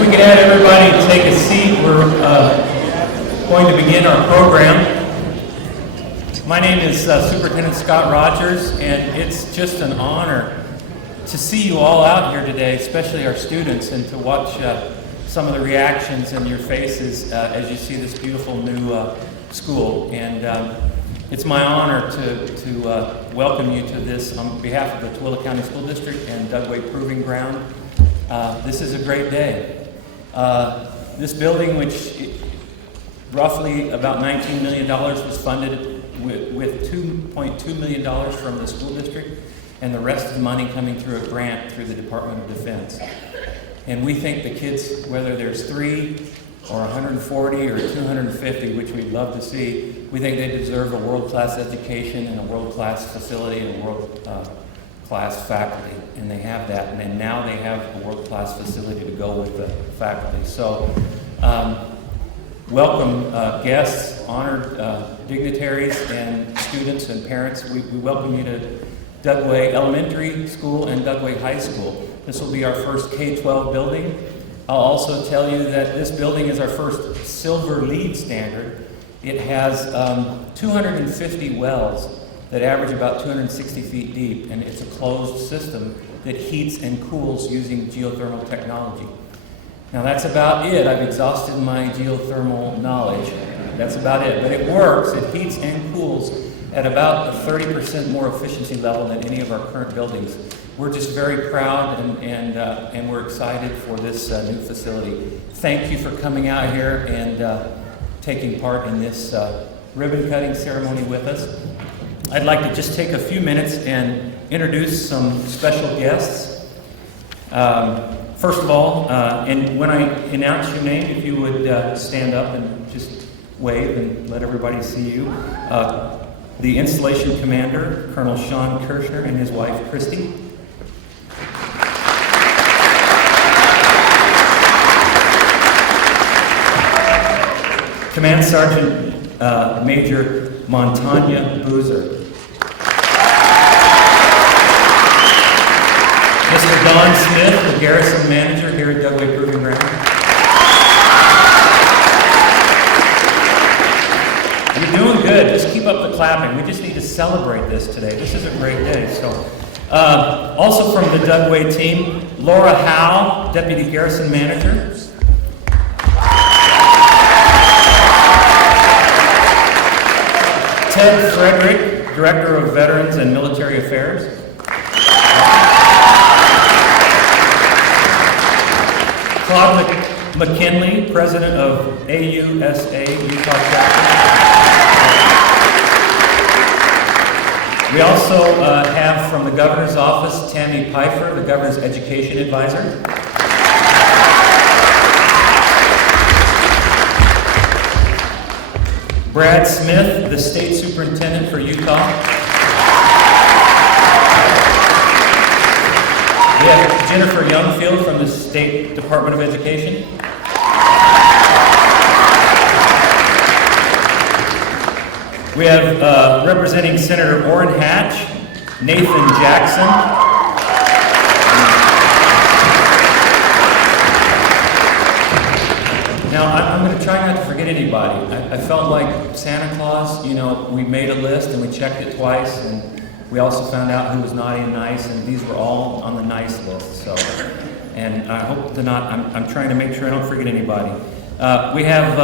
we could have everybody take a seat, we're going to begin our program. My name is Superintendent Scott Rogers, and it's just an honor to see you all out here today, especially our students, and to watch some of the reactions in your faces as you see this beautiful new school. And it's my honor to welcome you to this on behalf of the Tooele County School District and Dugway Proving Ground. This is a great day. This building, which roughly about $19 million, was funded with $2.2 million from the school district, and the rest of the money coming through a grant through the Department of Defense. And we think the kids, whether there's 3 or 140 or 250, which we'd love to see, we think they deserve a world-class education and a world-class facility and a world-class faculty. And they have that, and then now they have a world-class facility to go with the faculty. So welcome guests, honored dignitaries, and students and parents. We welcome you to Dugway Elementary School and Dugway High School. This will be our first K-12 building. I'll also tell you that this building is our first silver LEED standard. It has 250 wells that average about 260 feet deep, and it's a closed system that heats and cools using geothermal technology. Now that's about it. I've exhausted my geothermal knowledge. That's about it. But it works. It heats and cools at about a 30% more efficiency level than any of our current buildings. We're just very proud and we're excited for this new facility. Thank you for coming out here and taking part in this ribbon cutting ceremony with us. I'd like to just take a few minutes and introduce some special guests. First of all, and when I announce your name, if you would stand up and just wave and let everybody see you. The installation commander, Colonel Sean Kirshner, and his wife, Christy. Command Sergeant Major Montanya Boozer. Mr. Don Smith, the garrison manager here at Dugway Proving Ground. You're doing good. Just keep up the clapping. We just need to celebrate this today. This is a great day. So, also from the Dugway team, Laura Howe, Deputy Garrison Manager. Ted Frederick, Director of Veterans and Military Affairs. Claude McKinley, President of AUSA Utah Chapter. We also have from the Governor's Office, Tammy Pfeiffer, the Governor's Education Advisor. Brad Smith, the State Superintendent for Utah. We have Jennifer Youngfield from the State Department of Education. We have representing Senator Orrin Hatch, Nathan Jackson. Now, I'm going to try not to forget anybody. I felt like Santa Claus, you know, we made a list and we checked it twice, and we also found out who was naughty and nice, and these were all on the nice list. So, and I hope to not, I'm trying to make sure I don't forget anybody. We have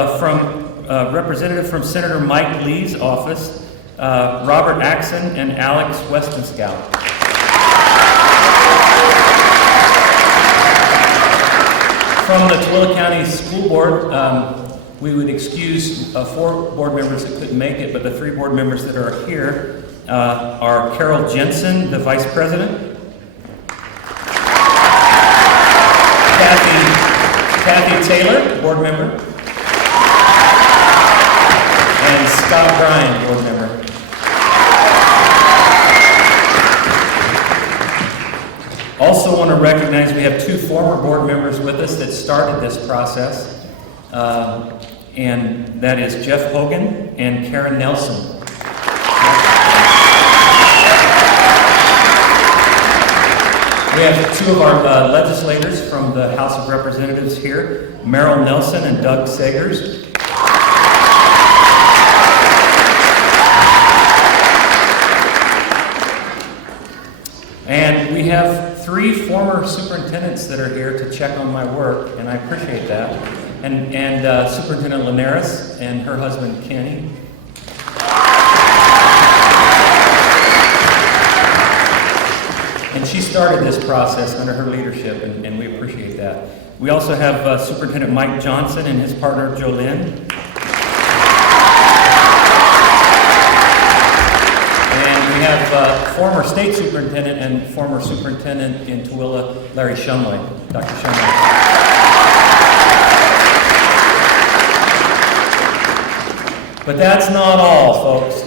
representative from Senator Mike Lee's office, Robert Axon and Alex Westenscout. From the Tooele County School Board, we would excuse 4 board members that couldn't make it, but the 3 board members that are here are Carol Jensen, the Vice President, Kathy Taylor, board member, and Scott Bryan, board member. Also want to recognize we have 2 former board members with us that started this process, and that is Jeff Hogan and Karen Nelson. We have two of our legislators from the House of Representatives here, Merrill Nelson and Doug Sagers. And we have three former superintendents that are here to check on my work, and I appreciate that. And Superintendent Linares and her husband Kenny. And she started this process under her leadership, and we appreciate that. We also have Superintendent Mike Johnson and his partner Jolynn. And we have former state superintendent and former superintendent in Tooele, Larry Shumway, Dr. Shumway. But that's not all, folks.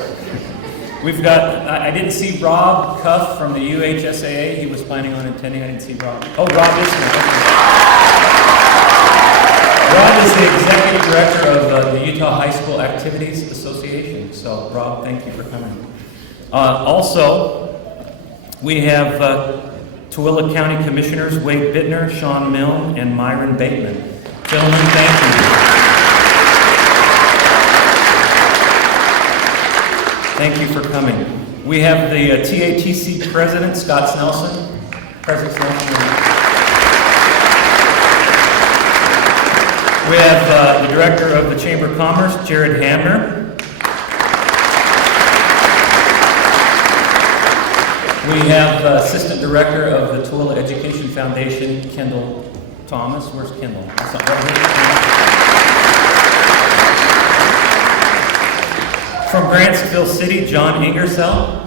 We've got, I didn't see Rob Cuff from the UHSAA. He was planning on attending. I didn't see Rob. Oh, Rob is here. Rob is the executive director of the Utah High School Activities Association. So, Rob, thank you for coming. Also, we have Tooele County Commissioners Wade Bittner, Sean Milne, and Myron Bateman. Gentlemen, thank you. Thank you for coming. We have the TATC President, Scott Snelson. President Snelson. We have the Director of the Chamber of Commerce, Jared Hamner. We have Assistant Director of the Tooele Education Foundation, Kendall Thomas. Where's Kendall? That's not right. From Grantsville City, John Ingersoll.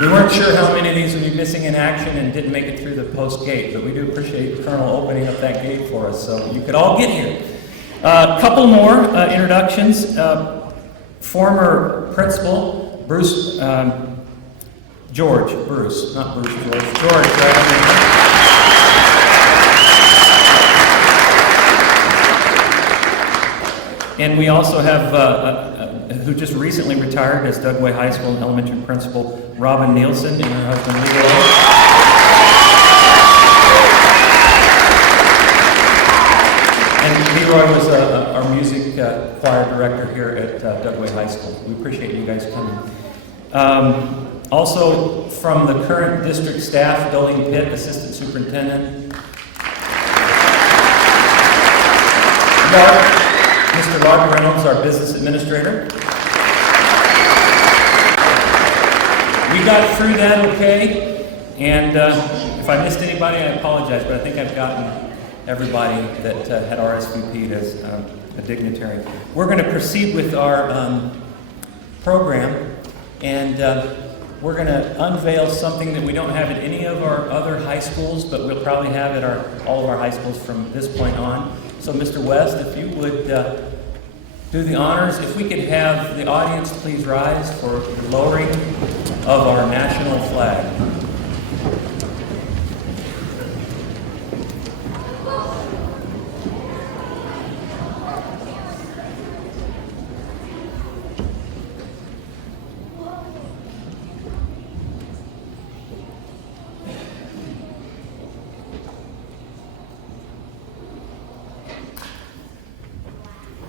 We weren't sure how many of these would be missing in action and didn't make it through the post gate, but we do appreciate Colonel opening up that gate for us so you could all get here. A couple more introductions. Former principal, Bruce, George, Bruce, not Bruce, George, and we also have, who just recently retired as Dugway High School and Elementary Principal, Robin Nielsen, and her husband, Leroy. And Leroy was our music choir director here at Dugway High School. We appreciate you guys coming. Also, from the current district staff, Dolene Pitt, Assistant Superintendent. Mr. Lark Reynolds, our business administrator. We got through that okay, and if I missed anybody, I apologize, but I think I've gotten everybody that had RSVP'd as a dignitary. We're going to proceed with our program, and we're going to unveil something that we don't have at any of our other high schools, but we'll probably have at all of our high schools from this point on. So, Mr. West, if you would do the honors. If we could have the audience please rise for the lowering of our national flag.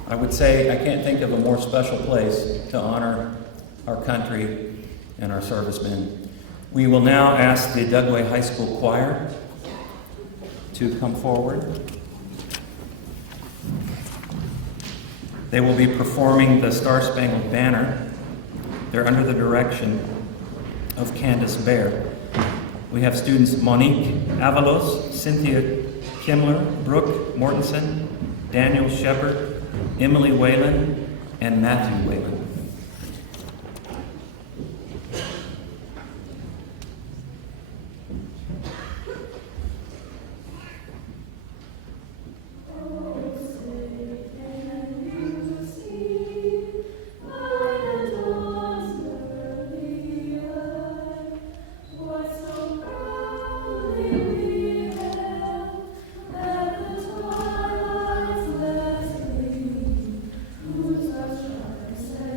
I would say I can't think of a more special place to honor our country and our servicemen. We will now ask the Dugway High School Choir to come forward. They will be performing the Star-Spangled Banner. They're under the direction of Candace Baer. We have students Monique Avalos, Cynthia Kimler, Brooke Mortensen, Daniel Shepard, Emily Whalen, and Matthew Whalen. Say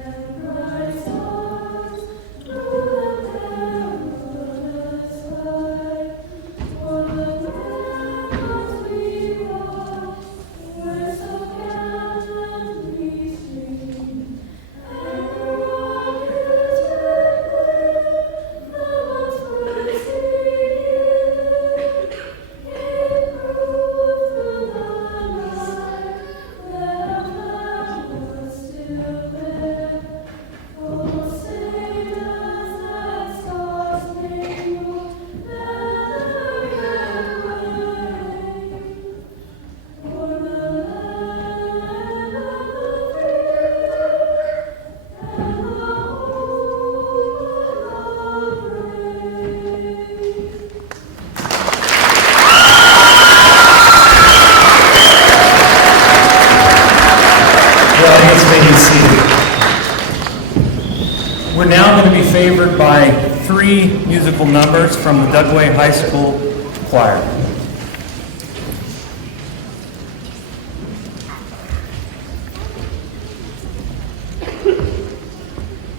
to be favored by 3 musical numbers from the Dugway High School Choir.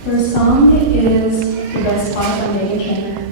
First song is The Best Part by Megan Trainor.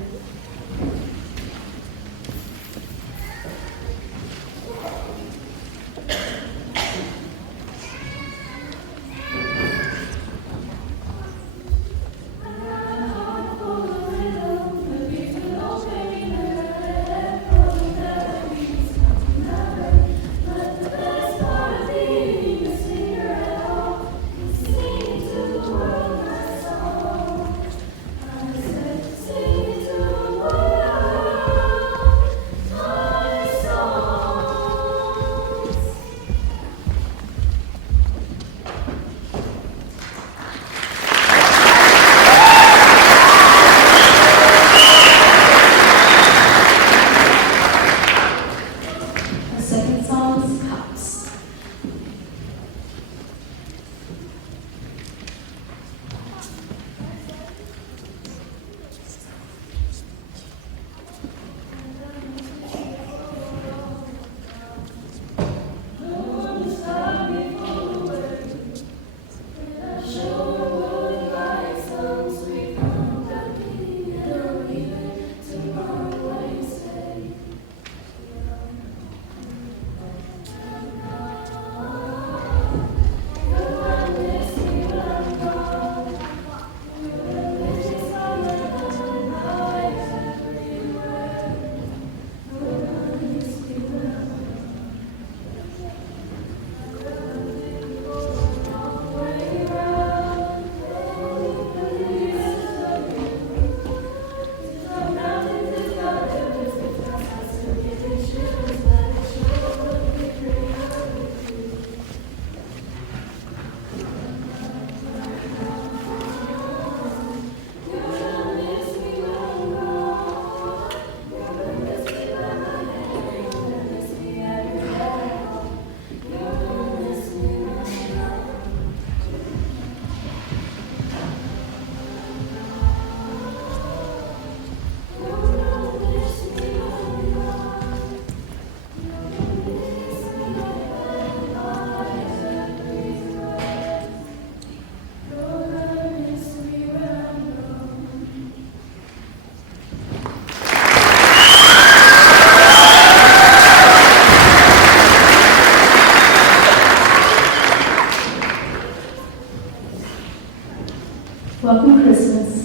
Welcome Christmas.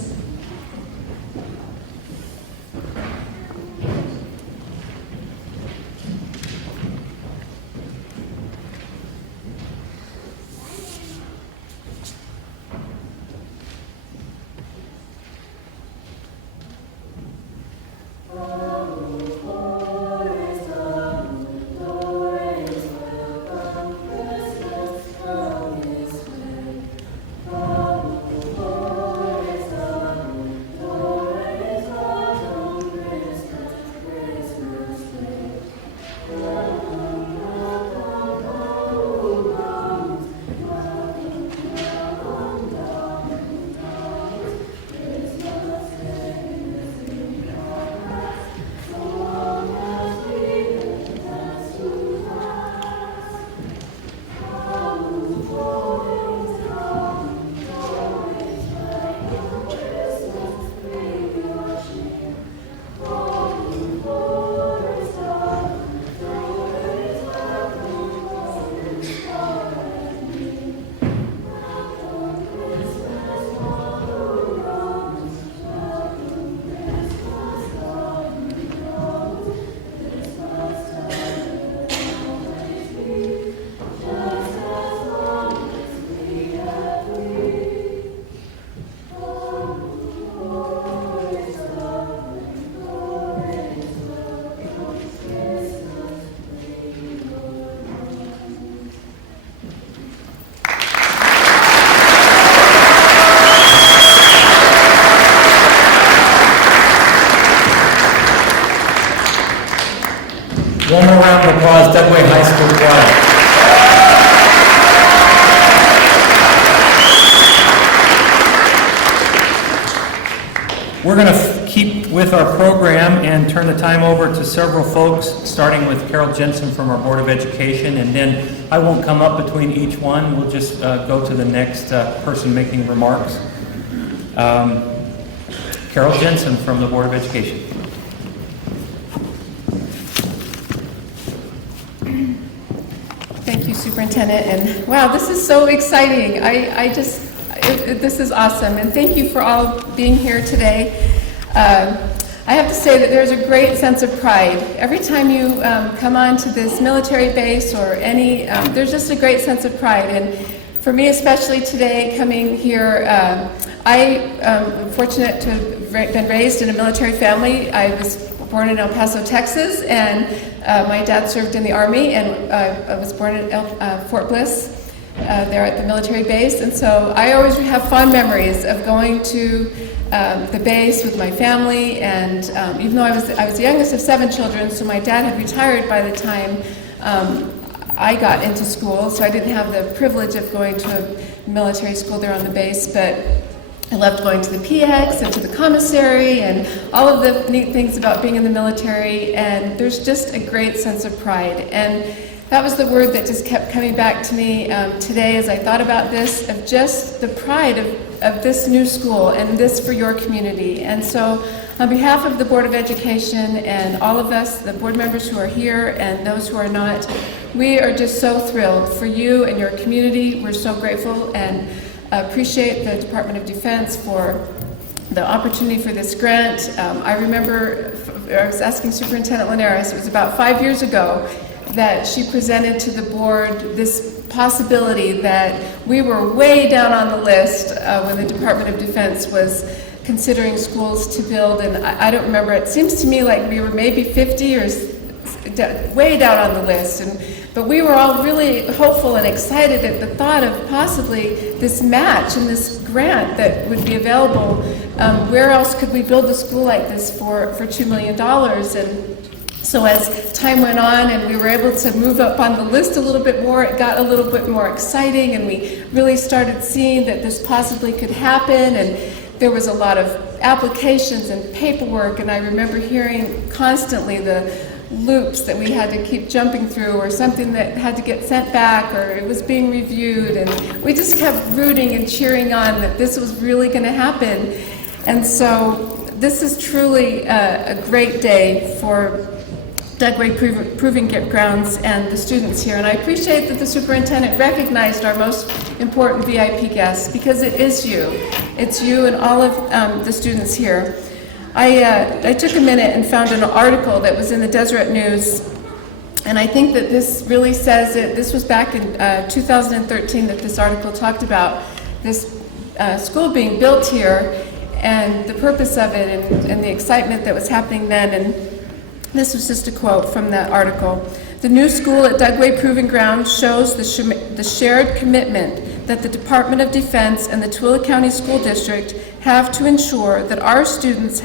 One more round of applause, Dugway High School Choir. We're going to keep with our program and turn the time over to several folks, starting with Carol Jensen from our Board of Education, and then I won't come up between each one. We'll just go to the next person making remarks. Carol Jensen from the Board of Education. Thank you, Superintendent, and wow, this is so exciting. This is awesome, and thank you for all being here today. I have to say that there's a great sense of pride. Every time you come on to this military base or any, there's just a great sense of pride. And for me, especially today, coming here, I am fortunate to have been raised in a military family. I was born in El Paso, Texas, and my dad served in the Army, and I was born at Fort Bliss. There at the military base, and so I always have fond memories of going to the base with my family. And even though I was the youngest of 7 children, so my dad had retired by the time I got into school, so I didn't have the privilege of going to a military school there on the base, but I loved going to the PX and to the commissary and all of the neat things about being in the military, and there's just a great sense of pride. And that was the word that just kept coming back to me today as I thought about this, of just the pride of this new school and this for your community. And so on behalf of the Board of Education and all of us, the board members who are here and those who are not, we are just so thrilled for you and your community. We're so grateful and appreciate the Department of Defense for the opportunity for this grant. I remember I was asking Superintendent Linares, it was about 5 years ago, that she presented to the board this possibility that we were way down on the list when the Department of Defense was considering schools to build, and I don't remember, it seems to me like we were maybe 50 or way down on the list, but we were all really hopeful and excited at the thought of possibly this match and this grant that would be available. Where else could we build a school like this for $2 million? And so as time went on and we were able to move up on the list a little bit more, it got a little bit more exciting, and we really started seeing that this possibly could happen, and there was a lot of applications and paperwork, and I remember hearing constantly the loops that we had to keep jumping through, or something that had to get sent back, or it was being reviewed, and we just kept rooting and cheering on that this was really going to happen. And so this is truly a great day for Dugway Proving Grounds and the students here, and I appreciate that the superintendent recognized our most important VIP guests, because it is you. It's you and all of the students here. I took a minute and found an article that was in the Deseret News, and I think that this really says it. This was back in 2013 that this article talked about this school being built here and the purpose of it and the excitement that was happening then. And this was just a quote from that article. The new school at Dugway Proving Ground shows the shared commitment that the Department of Defense and the Tooele County School District have to ensure that our students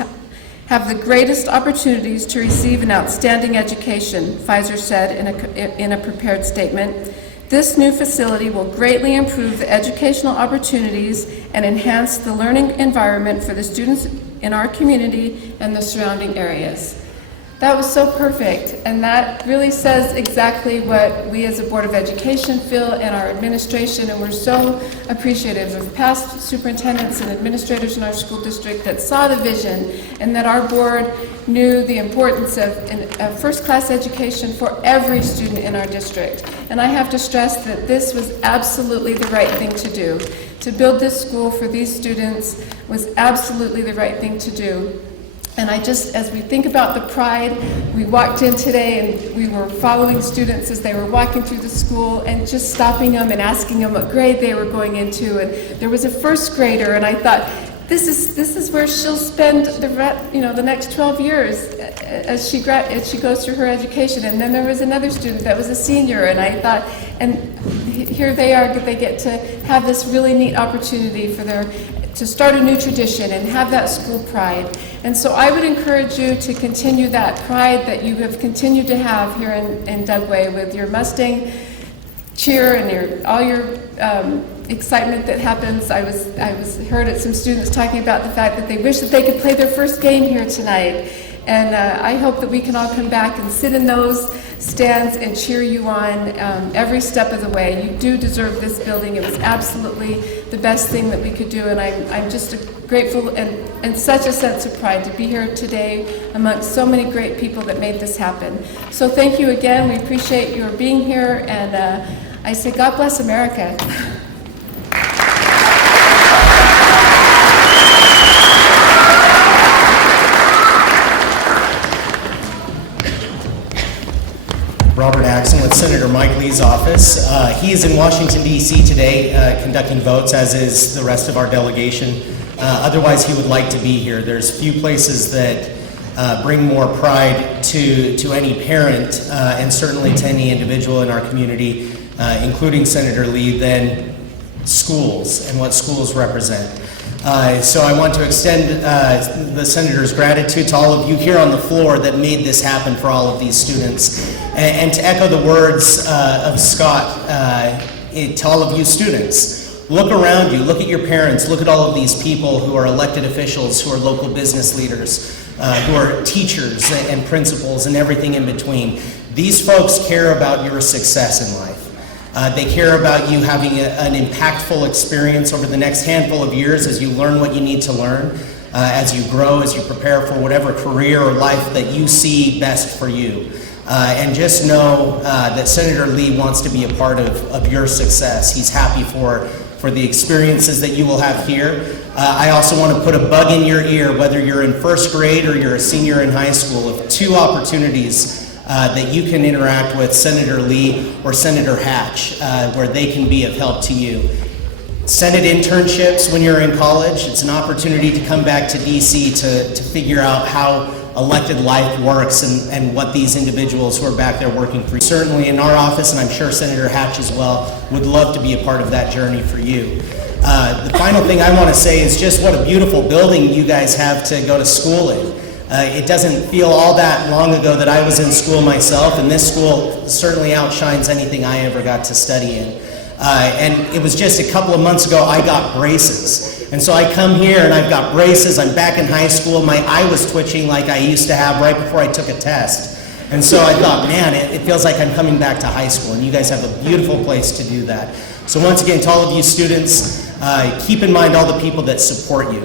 have the greatest opportunities to receive an outstanding education, Pfizer said in a prepared statement. This new facility will greatly improve the educational opportunities and enhance the learning environment for the students in our community and the surrounding areas. That was so perfect, and that really says exactly what we as a Board of Education feel and our administration, and we're so appreciative of past superintendents and administrators in our school district that saw the vision, and that our board knew the importance of a first-class education for every student in our district. And I have to stress that this was absolutely the right thing to do. To build this school for these students was absolutely the right thing to do. And as we think about the pride, we walked in today and we were following students as they were walking through the school and just stopping them and asking them what grade they were going into. And there was a first grader, and I thought, this is where she'll spend the next 12 years as she goes through her education. And then there was another student that was a senior, and I thought, and here they are, they get to have this really neat opportunity to start a new tradition and have that school pride. And so I would encourage you to continue that pride that you have continued to have here in Dugway with your Mustang cheer and all your excitement that happens. I heard some students talking about the fact that they wish that they could play their first game here tonight. And I hope that we can all come back and sit in those stands and cheer you on every step of the way. You do deserve this building. It was absolutely the best thing that we could do, and I'm just grateful and such a sense of pride to be here today amongst so many great people that made this happen. So thank you again. We appreciate your being here, and I say God bless America. Robert Axon with Senator Mike Lee's office. He is in Washington, D.C. today conducting votes, as is the rest of our delegation. Otherwise, he would like to be here. There's few places that bring more pride to any parent and certainly to any individual in our community, including Senator Lee, than schools and what schools represent. So I want to extend the Senator's gratitude to all of you here on the floor that made this happen for all of these students. And to echo the words of Scott, to all of you students, look around you, look at your parents, look at all of these people who are elected officials, who are local business leaders, who are teachers and principals and everything in between. These folks care about your success in life. They care about you having an impactful experience over the next handful of years as you learn what you need to learn, as you grow, as you prepare for whatever career or life that you see best for you. And just know that Senator Lee wants to be a part of your success. He's happy for the experiences that you will have here. I also want to put a bug in your ear, whether you're in first grade or you're a senior in high school, of 2 opportunities that you can interact with Senator Lee or Senator Hatch, where they can be of help to you. Senate internships when you're in college. It's an opportunity to come back to DC to figure out how elected life works and what these individuals who are back there working for you. Certainly in our office, and I'm sure Senator Hatch as well, would love to be a part of that journey for you. The final thing I want to say is just what a beautiful building you guys have to go to school in. It doesn't feel all that long ago that I was in school myself, and this school certainly outshines anything I ever got to study in. And it was just a couple of months ago I got braces. And so I come here and I've got braces, I'm back in high school, my eye was twitching like I used to have right before I took a test. And so I thought, man, it feels like I'm coming back to high school, and you guys have a beautiful place to do that. So once again, to all of you students, keep in mind all the people that support you.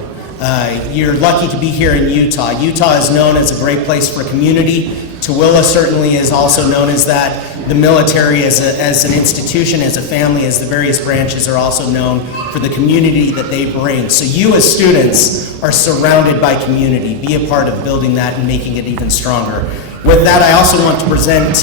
You're lucky to be here in Utah. Utah is known as a great place for community. Tooele certainly is also known as that. The military as an institution, as a family, as the various branches are also known for the community that they bring. So you as students are surrounded by community. Be a part of building that and making it even stronger. With that, I also want to present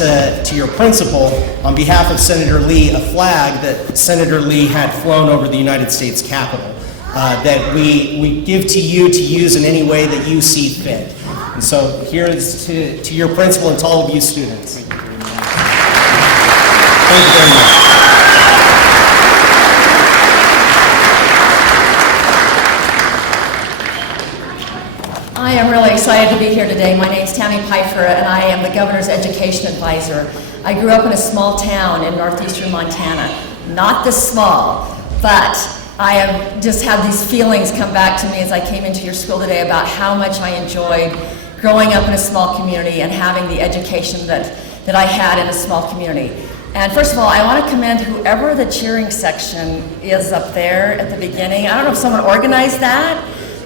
to your principal, on behalf of Senator Lee, a flag that Senator Lee had flown over the United States Capitol. That we give to you to use in any way that you see fit. And so here is to your principal and to all of you students. Thank you very much. I am really excited to be here today. My name is Tammy Pfeiffer, and I am the Governor's Education Advisor. I grew up in a small town in northeastern Montana. Not this small, but I have just had these feelings come back to me as I came into your school today about how much I enjoyed growing up in a small community and having the education that I had in a small community. And first of all, I want to commend whoever the cheering section is up there at the beginning. I don't know if someone organized that,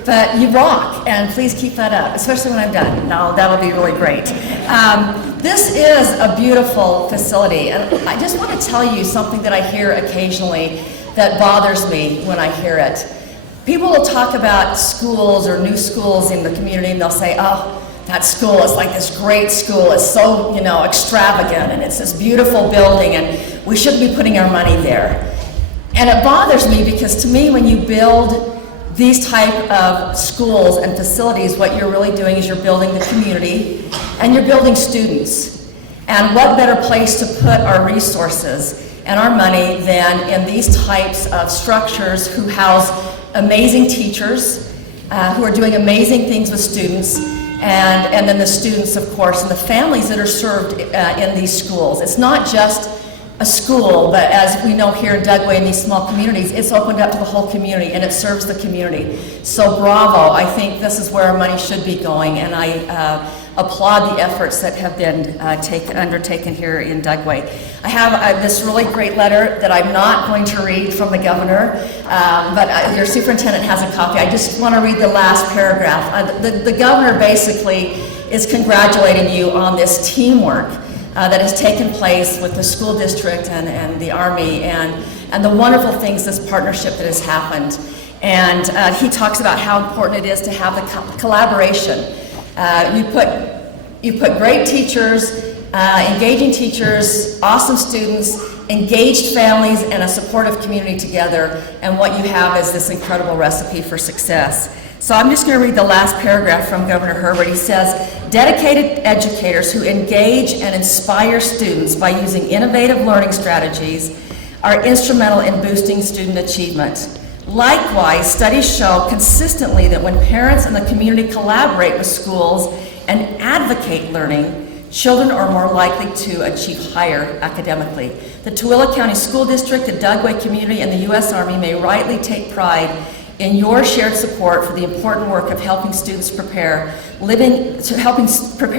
but you rock, and please keep that up, especially when I'm done. That'll be really great. This is a beautiful facility, and I just want to tell you something that I hear occasionally that bothers me when I hear it. People will talk about schools or new schools in the community, and they'll say, oh, that school is like this great school. It's so, extravagant, and it's this beautiful building, and we shouldn't be putting our money there. And it bothers me because to me, when you build these type of schools and facilities, what you're really doing is you're building the community and you're building students. And what better place to put our resources and our money than in these types of structures who house amazing teachers who are doing amazing things with students, and then the students, of course, and the families that are served in these schools. It's not just a school, but as we know here in Dugway in these small communities, it's opened up to the whole community and it serves the community. So bravo, I think this is where our money should be going, and I applaud the efforts that have been undertaken here in Dugway. I have this really great letter that I'm not going to read from the governor, but your superintendent has a copy. I just want to read the last paragraph. The governor basically is congratulating you on this teamwork that has taken place with the school district and the Army, and the wonderful things, this partnership that has happened. And he talks about how important it is to have the collaboration. You put great teachers, engaging teachers, awesome students, engaged families, and a supportive community together, and what you have is this incredible recipe for success. So I'm just going to read the last paragraph from Governor Herbert. He says, dedicated educators who engage and inspire students by using innovative learning strategies are instrumental in boosting student achievement. Likewise, studies show consistently that when parents and the community collaborate with schools and advocate learning, children are more likely to achieve higher academically. The Tooele County School District, the Dugway community, and the U.S. Army may rightly take pride in your shared support for the important work of helping prepare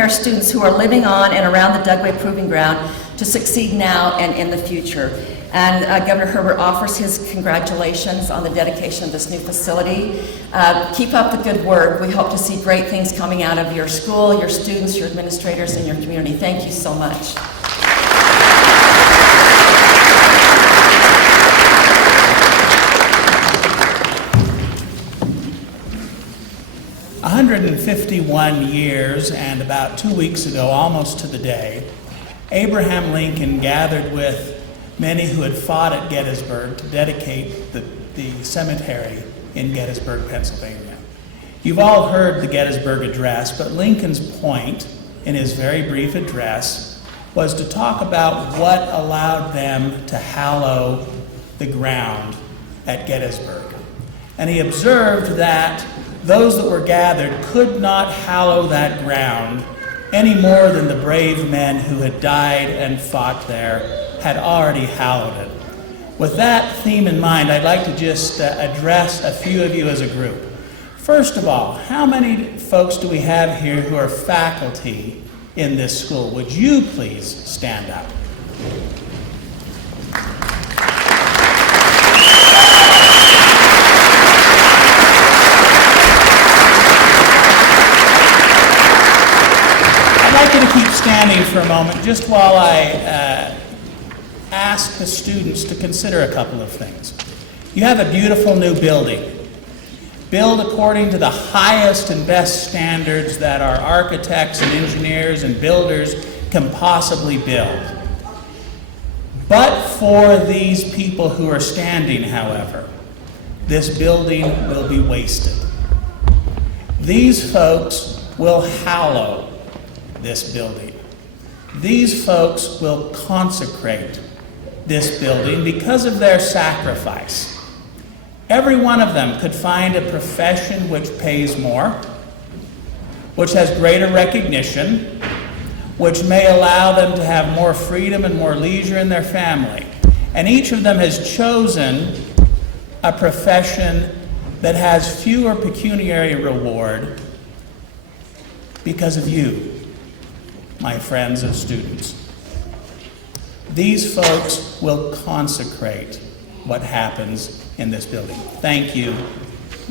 students who are living on and around the Dugway Proving Ground to succeed now and in the future. And Governor Herbert offers his congratulations on the dedication of this new facility. Keep up the good work. We hope to see great things coming out of your school, your students, your administrators, and your community. Thank you so much. 151 years and about 2 weeks ago, almost to the day, Abraham Lincoln gathered with many who had fought at Gettysburg to dedicate the cemetery in Gettysburg, Pennsylvania. You've all heard the Gettysburg Address, but Lincoln's point in his very brief address was to talk about what allowed them to hallow the ground at Gettysburg. And he observed that those that were gathered could not hallow that ground any more than the brave men who had died and fought there had already hallowed it. With that theme in mind, I'd like to just address a few of you as a group. First of all, how many folks do we have here who are faculty in this school? Would you please stand up? I'd like you to keep standing for a moment just while I ask the students to consider a couple of things. You have a beautiful new building, built according to the highest and best standards that our architects and engineers and builders can possibly build. But for these people who are standing, however, this building will be wasted. These folks will hallow this building. These folks will consecrate this building because of their sacrifice. Every one of them could find a profession which pays more, which has greater recognition, which may allow them to have more freedom and more leisure in their family. And each of them has chosen a profession that has fewer pecuniary reward because of you, my friends and students. These folks will consecrate what happens in this building. Thank you,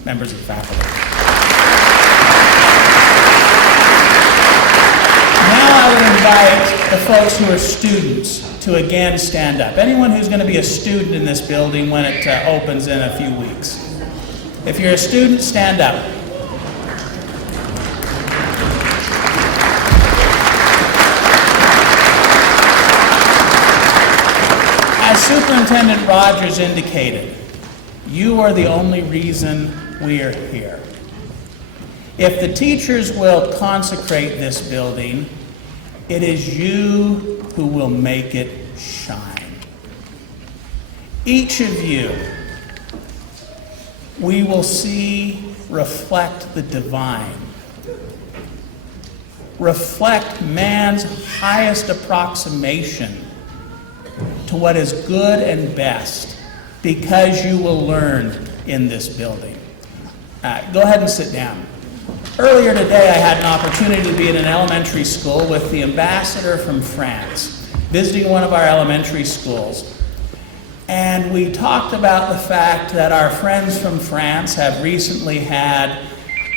members of the faculty. Now I would invite the folks who are students to again stand up. Anyone who's going to be a student in this building when it opens in a few weeks. If you're a student, stand up. As Superintendent Rogers indicated, you are the only reason we are here. If the teachers will consecrate this building, it is you who will make it shine. Each of you, we will see reflect the divine, reflect man's highest approximation to to what is good and best, because you will learn in this building. Go ahead and sit down. Earlier today, I had an opportunity to be in an elementary school with the ambassador from France, visiting one of our elementary schools. And we talked about the fact that our friends from France have recently had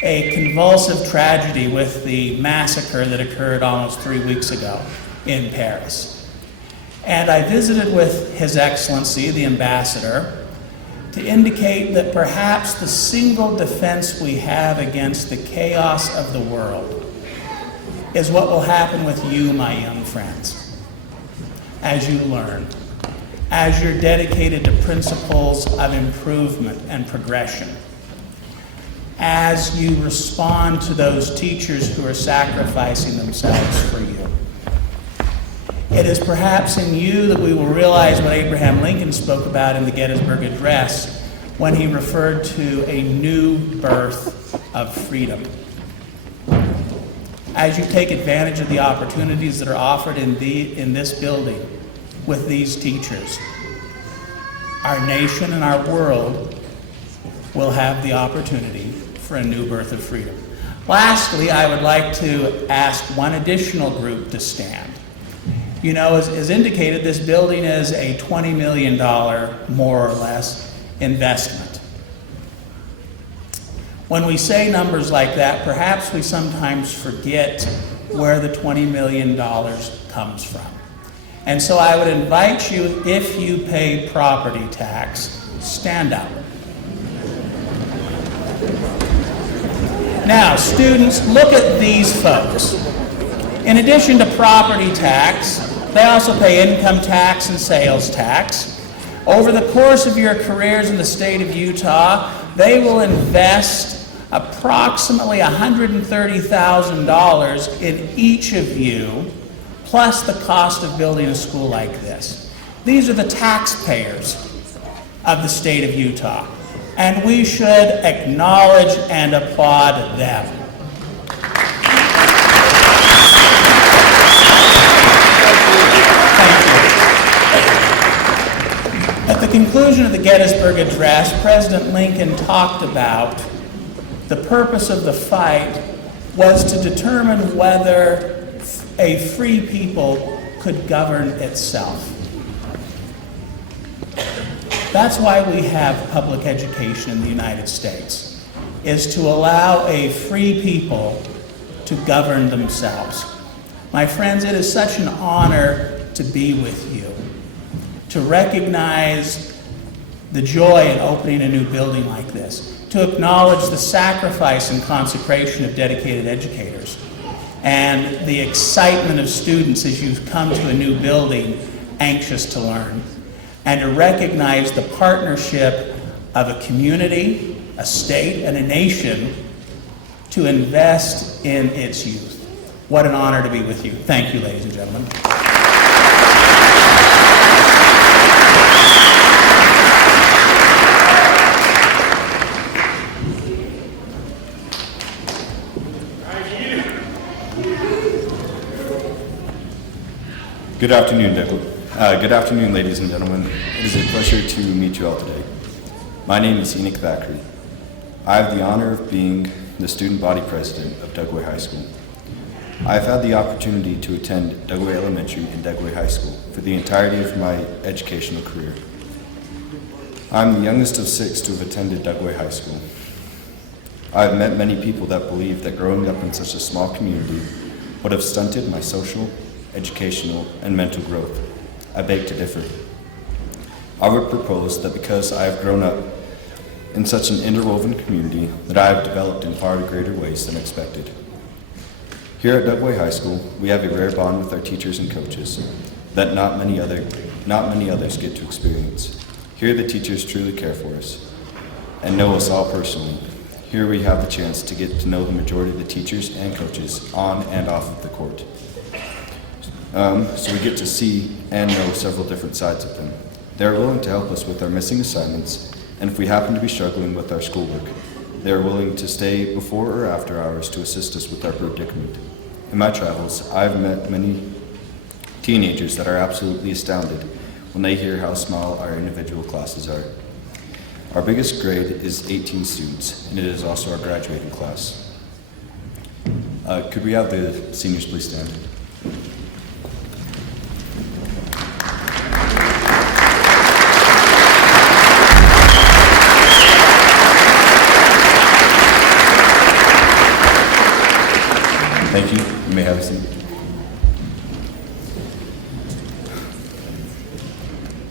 a convulsive tragedy with the massacre that occurred almost 3 weeks ago in Paris. And I visited with His Excellency, the ambassador, to indicate that perhaps the single defense we have against the chaos of the world is what will happen with you, my young friends, as you learn, as you're dedicated to principles of improvement and progression, as you respond to those teachers who are sacrificing themselves for you. It is perhaps in you that we will realize what Abraham Lincoln spoke about in the Gettysburg Address when he referred to a new birth of freedom. As you take advantage of the opportunities that are offered in this building with these teachers, our nation and our world will have the opportunity for a new birth of freedom. Lastly, I would like to ask one additional group to stand. You know, as indicated, this building is a $20 million, more or less, investment. When we say numbers like that, perhaps we sometimes forget where the $20 million comes from. And so I would invite you, if you pay property tax, stand up. Now, students, look at these folks. In addition to property tax, they also pay income tax and sales tax. Over the course of your careers in the state of Utah, they will invest approximately $130,000 in each of you, plus the cost of building a school like this. These are the taxpayers of the state of Utah, and we should acknowledge and applaud them. At the conclusion of the Gettysburg Address, President Lincoln talked about the purpose of the fight was to determine whether a free people could govern itself. That's why we have public education in the United States, is to allow a free people to govern themselves. My friends, it is such an honor to be with you, to recognize the joy in opening a new building like this, to acknowledge the sacrifice and consecration of dedicated educators, and the excitement of students as you come to a new building anxious to learn, and to recognize the partnership of a community, a state, and a nation to invest in its youth. What an honor to be with you. Thank you, ladies and gentlemen. Good afternoon, good afternoon, ladies and gentlemen. It is a pleasure to meet you all today. My name is Enoch Thackeray. I have the honor of being the student body president of Dugway High School. I have had the opportunity to attend Dugway Elementary and Dugway High School for the entirety of my educational career. I'm the youngest of 6 to have attended Dugway High School. I have met many people that believe that growing up in such a small community would have stunted my social, educational, and mental growth. I beg to differ. I would propose that because I have grown up in such an interwoven community, that I have developed in far greater ways than expected. Here at Dugway High School, we have a rare bond with our teachers and coaches that not many others get to experience. Here the teachers truly care for us and know us all personally. Here we have the chance to get to know the majority of the teachers and coaches on and off of the court. So we get to see and know several different sides of them. They are willing to help us with our missing assignments, and if we happen to be struggling with our schoolwork, they are willing to stay before or after hours to assist us with our predicament. In my travels, I've met many teenagers that are absolutely astounded when they hear how small our individual classes are. Our biggest grade is 18 students, and it is also our graduating class. Could we have the seniors please stand? Thank you. You may have a seat.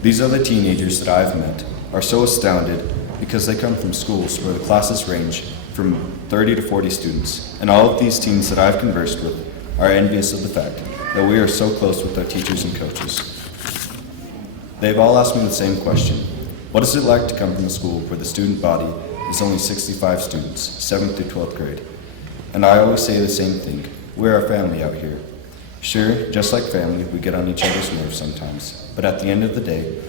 These other teenagers that I've met are so astounded because they come from schools where the classes range from 30 to 40 students, and all of these teens that I've conversed with are envious of the fact that we are so close with our teachers and coaches. They've all asked me the same question. What is it like to come from a school where the student body is only 65 students, 7th through 12th grade? And I always say the same thing. We're a family out here. Sure, just like family, we get on each other's nerves sometimes, but at the end of the day,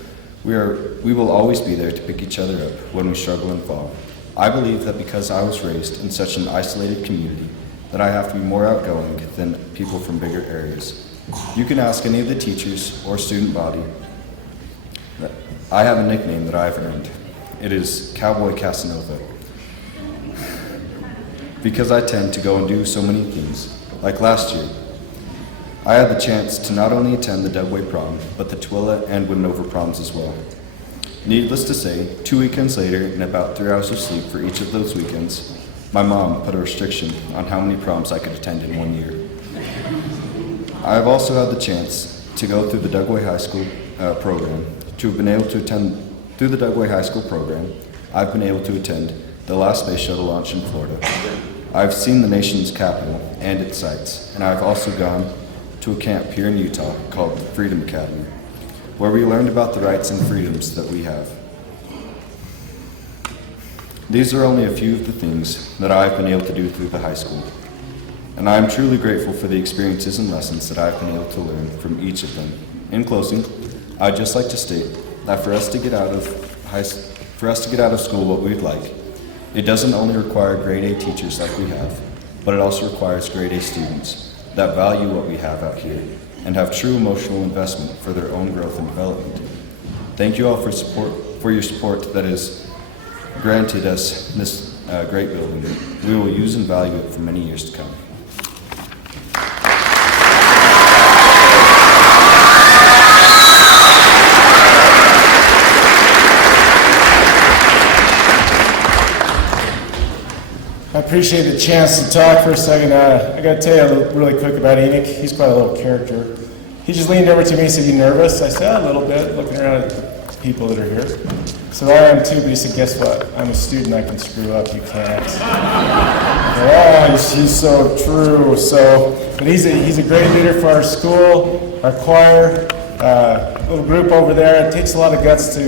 we will always be there to pick each other up when we struggle and fall. I believe that because I was raised in such an isolated community, that I have to be more outgoing than people from bigger areas. You can ask any of the teachers or student body. I have a nickname that I've earned. It is Cowboy Casanova. Because I tend to go and do so many things. Like last year, I had the chance to not only attend the Dugway prom, but the Twilla and Windover proms as well. Needless to say, 2 weekends later, and about 3 hours of sleep for each of those weekends, my mom put a restriction on how many proms I could attend in 1 year. I have also had the chance to go through the Dugway High School program. To have been able to attend through the Dugway High School program, I've been able to attend the last space shuttle launch in Florida. I've seen the nation's capital and its sights, and I've also gone to a camp here in Utah called the Freedom Academy, where we learned about the rights and freedoms that we have. These are only a few of the things that I've been able to do through the high school, and I am truly grateful for the experiences and lessons that I've been able to learn from each of them. In closing, I'd just like to state that for us to get out of school what we'd like, it doesn't only require grade A teachers like we have, but it also requires grade A students that value what we have out here and have true emotional investment for their own growth and development. Thank you all for your support that has granted us this great building. We will use and value it for many years to come. I appreciate the chance to talk for a second. I got to tell you really quick about Enoch. He's quite a little character. He just leaned over to me and said, "You nervous?" I said, "A little bit," looking around at the people that are here. So I am too, but he said, "Guess what? I'm a student. I can screw up. You can't." Oh, he's so true. But he's a great leader for our school, our choir, little group over there. It takes a lot of guts to,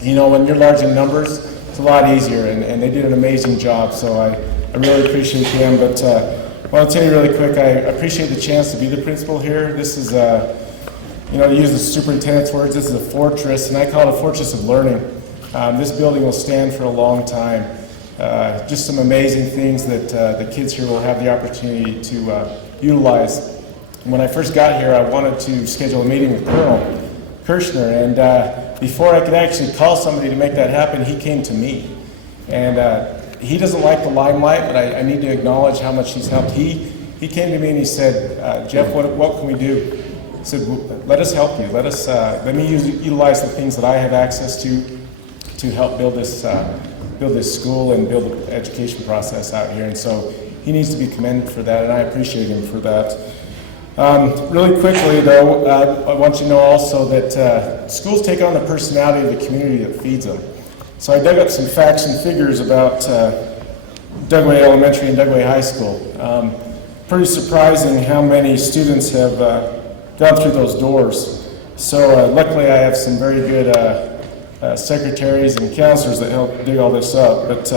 when you're large in numbers, it's a lot easier, and they did an amazing job, so I really appreciate them. But I want to tell you really quick, I appreciate the chance to be the principal here. This is, to use the superintendent's words, this is a fortress, and I call it a fortress of learning. This building will stand for a long time. Just some amazing things that the kids here will have the opportunity to utilize. When I first got here, I wanted to schedule a meeting with Colonel Kirshner, and before I could actually call somebody to make that happen, he came to me. And he doesn't like the limelight, but I need to acknowledge how much he's helped. He came to me and he said, "Jeff, what can we do?" I said, "Well, let us help you. Let me utilize the things that I have access to help build this school and build the education process out here." And so he needs to be commended for that, and I appreciate him for that. Really quickly, though, I want you to know also that schools take on the personality of the community that feeds them. So I dug up some facts and figures about Dugway Elementary and Dugway High School. Pretty surprising how many students have gone through those doors. So luckily I have some very good secretaries and counselors that help dig all this up. But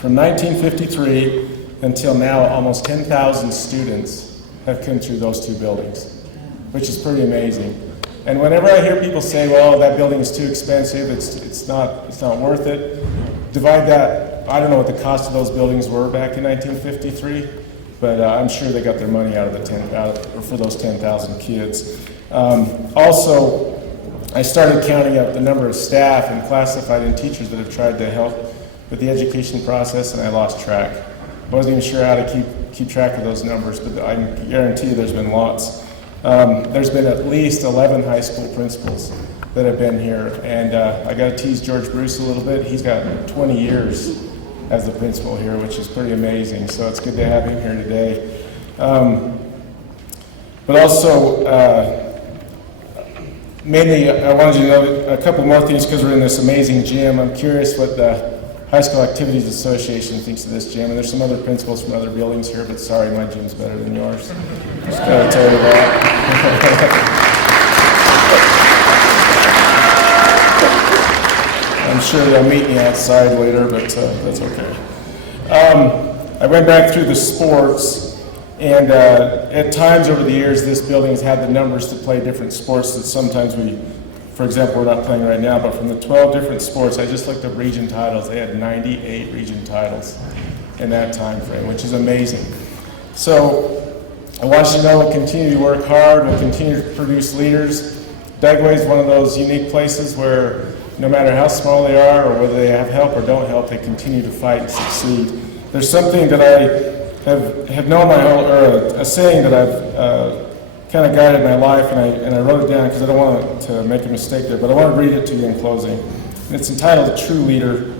from 1953 until now, almost 10,000 students have come through those two buildings, which is pretty amazing. And whenever I hear people say, "Well, that building is too expensive, it's not worth it," divide that. I don't know what the cost of those buildings were back in 1953, but I'm sure they got their money out of for those 10,000 kids. Also, I started counting up the number of staff and classified and teachers that have tried to help with the education process, and I lost track. I wasn't even sure how to keep track of those numbers, but I guarantee you there's been lots. There's been at least 11 high school principals that have been here, and I got to tease George Bruce a little bit. He's got 20 years as the principal here, which is pretty amazing, so it's good to have him here today. But also, mainly I wanted you to know a couple more things because we're in this amazing gym. I'm curious what the High School Activities Association thinks of this gym, and there's some other principals from other buildings here, but sorry, my gym's better than yours. Just gotta tell you that. I'm sure they'll meet me outside later, but that's okay. I went back through the sports, and at times over the years, this building has had the numbers to play different sports that sometimes for example, we're not playing right now, but from the 12 different sports, I just looked up region titles. They had 98 region titles in that time frame, which is amazing. So I want you to know we'll continue to work hard, we'll continue to produce leaders. Dugway is one of those unique places where no matter how small they are or whether they have help or don't help, they continue to fight and succeed. There's something that I have known my whole, or a saying that I've kind of guided my life, and I wrote it down because I don't want to make a mistake there, but I want to read it to you in closing. And it's entitled, "A True Leader."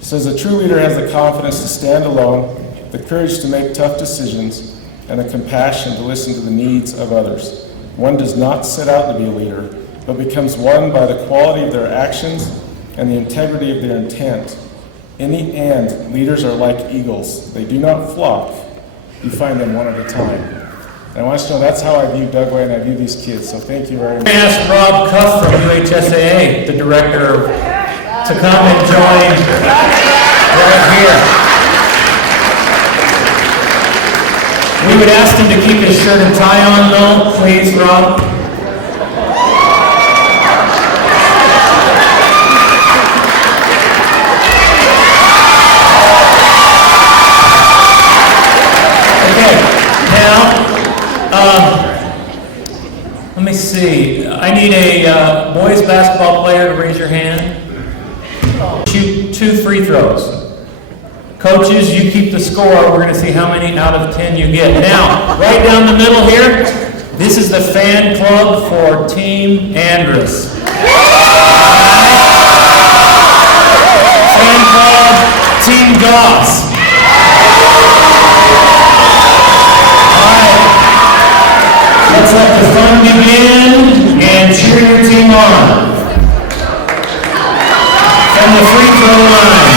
It says, "A true leader has the confidence to stand alone, the courage to make tough decisions, and the compassion to listen to the needs of others. One does not set out to be a leader, but becomes one by the quality of their actions and the integrity of their intent. In the end, leaders are like eagles. They do not flock. You find them one at a time." And I want you to know that's how I view Dugway and I view these kids, so thank you very much. I asked Rob Cuff from UHSAA, the director, to come and join right here. We would ask him to keep his shirt and tie on though, please, Rob. Let me see. I need a boys basketball player to raise your hand. Shoot 2 free throws. Coaches, you keep the score. We're going to see how many out of 10 you get. Now, right down the middle here, this is the fan club for Team Andrus. Fan club, Team Goss. Let's let the fun begin and cheer your team on. From the free throw line.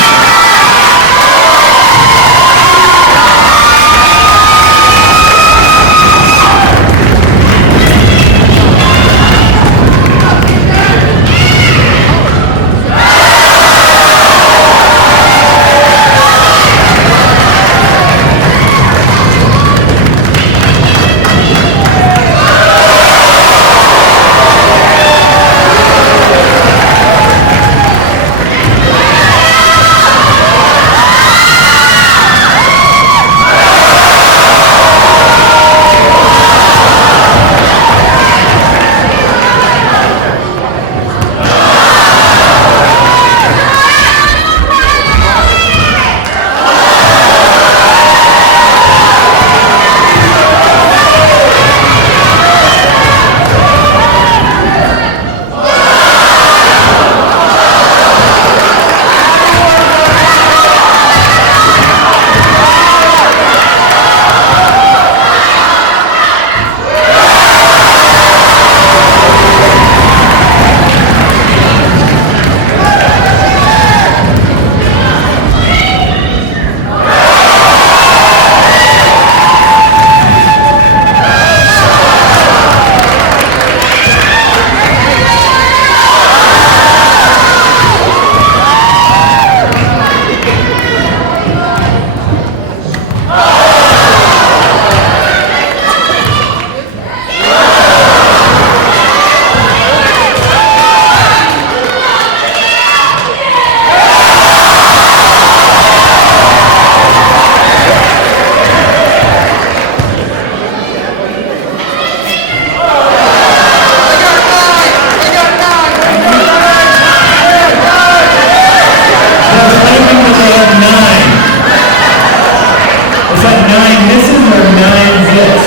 what 9 misses or 9 hits?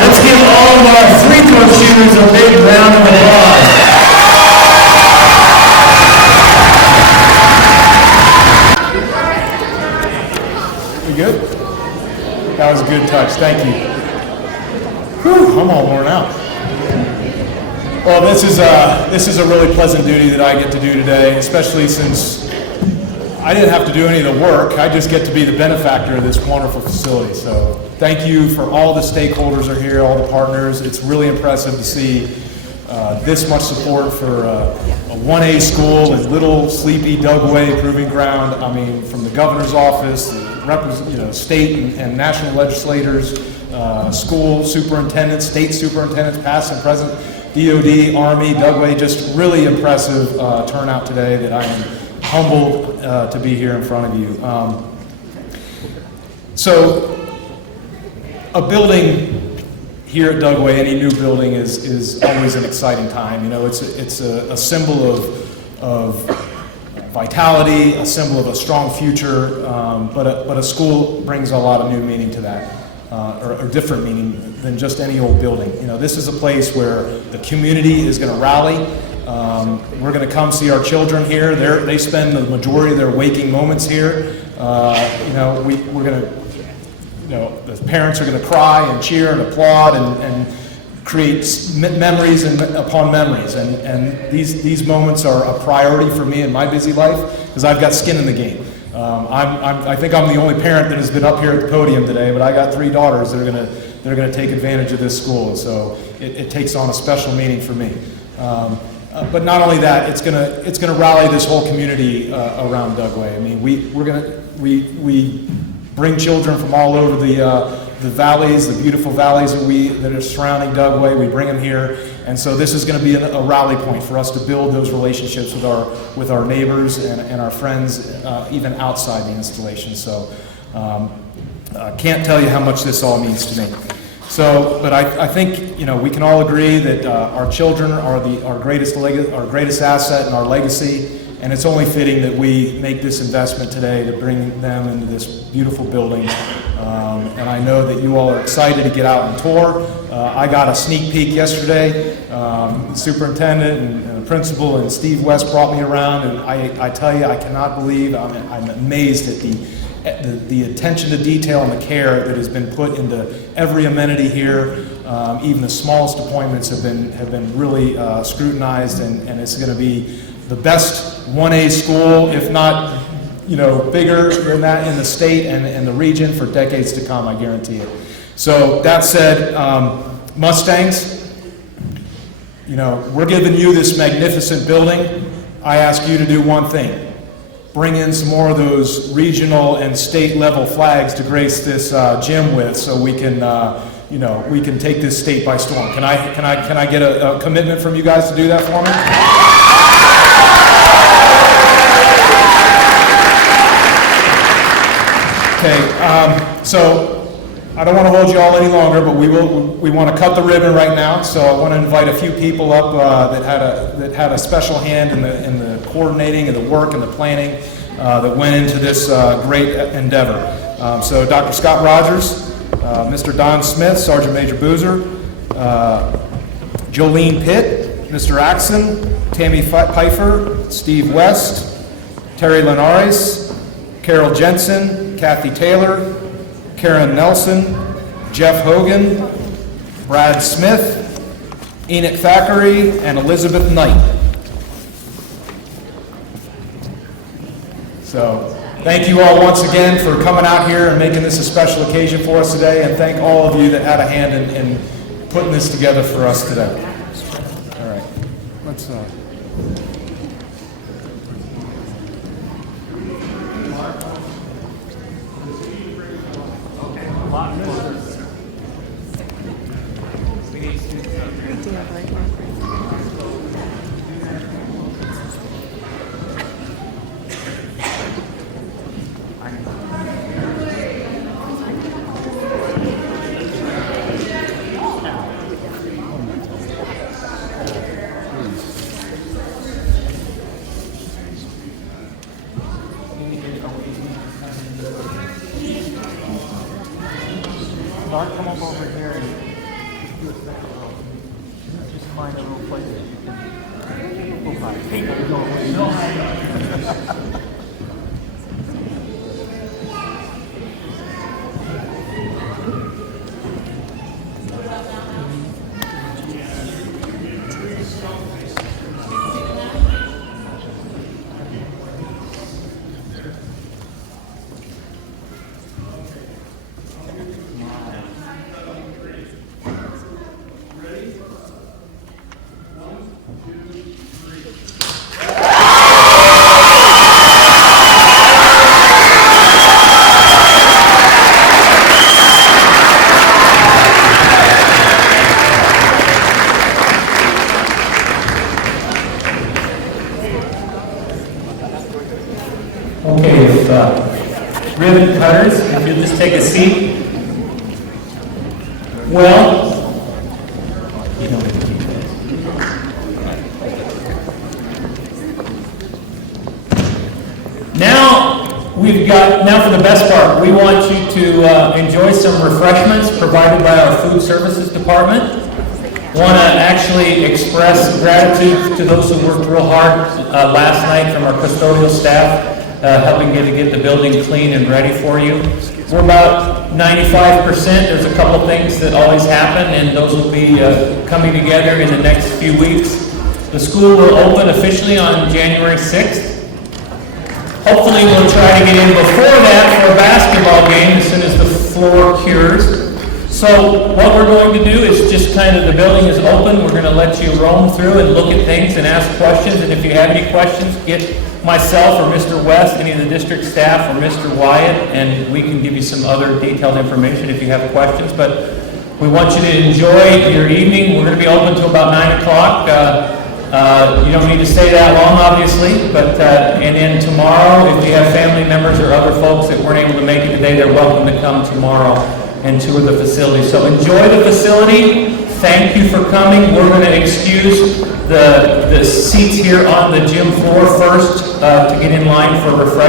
Let's give all of our free throw shooters a big round of applause. You good? That was a good touch. Thank you. Whew, I'm all worn out. Well, this is a really pleasant duty that I get to do today, especially since I didn't have to do any of the work. I just get to be the benefactor of this wonderful facility. So thank you for all the stakeholders are here, all the partners. It's really impressive to see this much support for a 1A school in little sleepy Dugway proving ground. I mean, from the governor's office, state and national legislators, school superintendents, state superintendents, past and present, DOD, Army, Dugway, just really impressive turnout today that I am humbled to be here in front of you. So a building here at Dugway, any new building is always an exciting time. You know, it's a symbol of vitality, a symbol of a strong future, but a school brings a lot of new meaning to that. Or different meaning than just any old building. You know, this is a place where the community is going to rally. We're going to come see our children here. They spend the majority of their waking moments here. We're going to, the parents are going to cry and cheer and applaud and create memories upon memories. And these moments are a priority for me in my busy life because I've got skin in the game. I think I'm the only parent that has been up here at the podium today, but I got 3 daughters that are going to take advantage of this school, so it takes on a special meaning for me. But not only that, it's going to rally this whole community around Dugway. I mean, we bring children from all over the valleys, the beautiful valleys that are surrounding Dugway. We bring them here, and so this is going to be a rally point for us to build those relationships with our neighbors and our friends, even outside the installation. So I can't tell you how much this all means to me. So, but I think we can all agree that our children are our greatest asset and our legacy. And it's only fitting that we make this investment today to bring them into this beautiful building. And I know that you all are excited to get out and tour. I got a sneak peek yesterday. The superintendent and the principal and Steve West brought me around, and I tell you, I cannot believe, I'm amazed at the attention to detail and the care that has been put into every amenity here. Even the smallest appointments have been really scrutinized, and it's going to be the best 1A school, if not, bigger than that in the state and the region for decades to come, I guarantee it. So that said, Mustangs, we're giving you this magnificent building. I ask you to do one thing. Bring in some more of those regional and state level flags to grace this gym with, so we can, we can take this state by storm. Can I get a commitment from you guys to do that for me? Okay, so I don't want to hold you all any longer, but we want to cut the ribbon right now. So I want to invite a few people up that had a special hand in the coordinating and the work and the planning that went into this great endeavor. So Dr. Scott Rogers, Mr. Don Smith, Sergeant Major Boozer, Jolene Pitt, Mr. Axon, Tammy Pfeiffer, Steve West, Terry Linares, Carol Jensen, Kathy Taylor, Karen Nelson, Jeff Hogan, Brad Smith, Enoch Thackeray, and Elizabeth Knight. So thank you all once again for coming out here and making this a special occasion for us today, and thank all of you that had a hand in putting this together for us today. All right, let's Bart, come up over here and do a second row. Just find a little place that you can go by. Hey, no. Okay, ribbon cutters, if you'll just take a seat. Well, you don't have to keep this. Now for the best part, we want you to enjoy some refreshments provided by our food services department. Want to actually express gratitude to those who worked real hard last night from our custodial staff, helping to get the building clean and ready for you. We're about 95%. There's a couple things that always happen, and those will be coming together in the next few weeks. The school will open officially on January 6th. Hopefully we'll try to get in before that for a basketball game as soon as the floor cures. So what we're going to do is just the building is open. We're going to let you roam through and look at things and ask questions. And if you have any questions, get myself or Mr. West, any of the district staff, or Mr. Wyatt, and we can give you some other detailed information if you have questions. But we want you to enjoy your evening. We're going to be open until about 9 o'clock. You don't need to stay that long, obviously, but and then tomorrow, if you have family members or other folks that weren't able to make it today, they're welcome to come tomorrow and tour the facility. So enjoy the facility. Thank you for coming. We're going to excuse the seats here on the gym floor first to get in line for refreshments.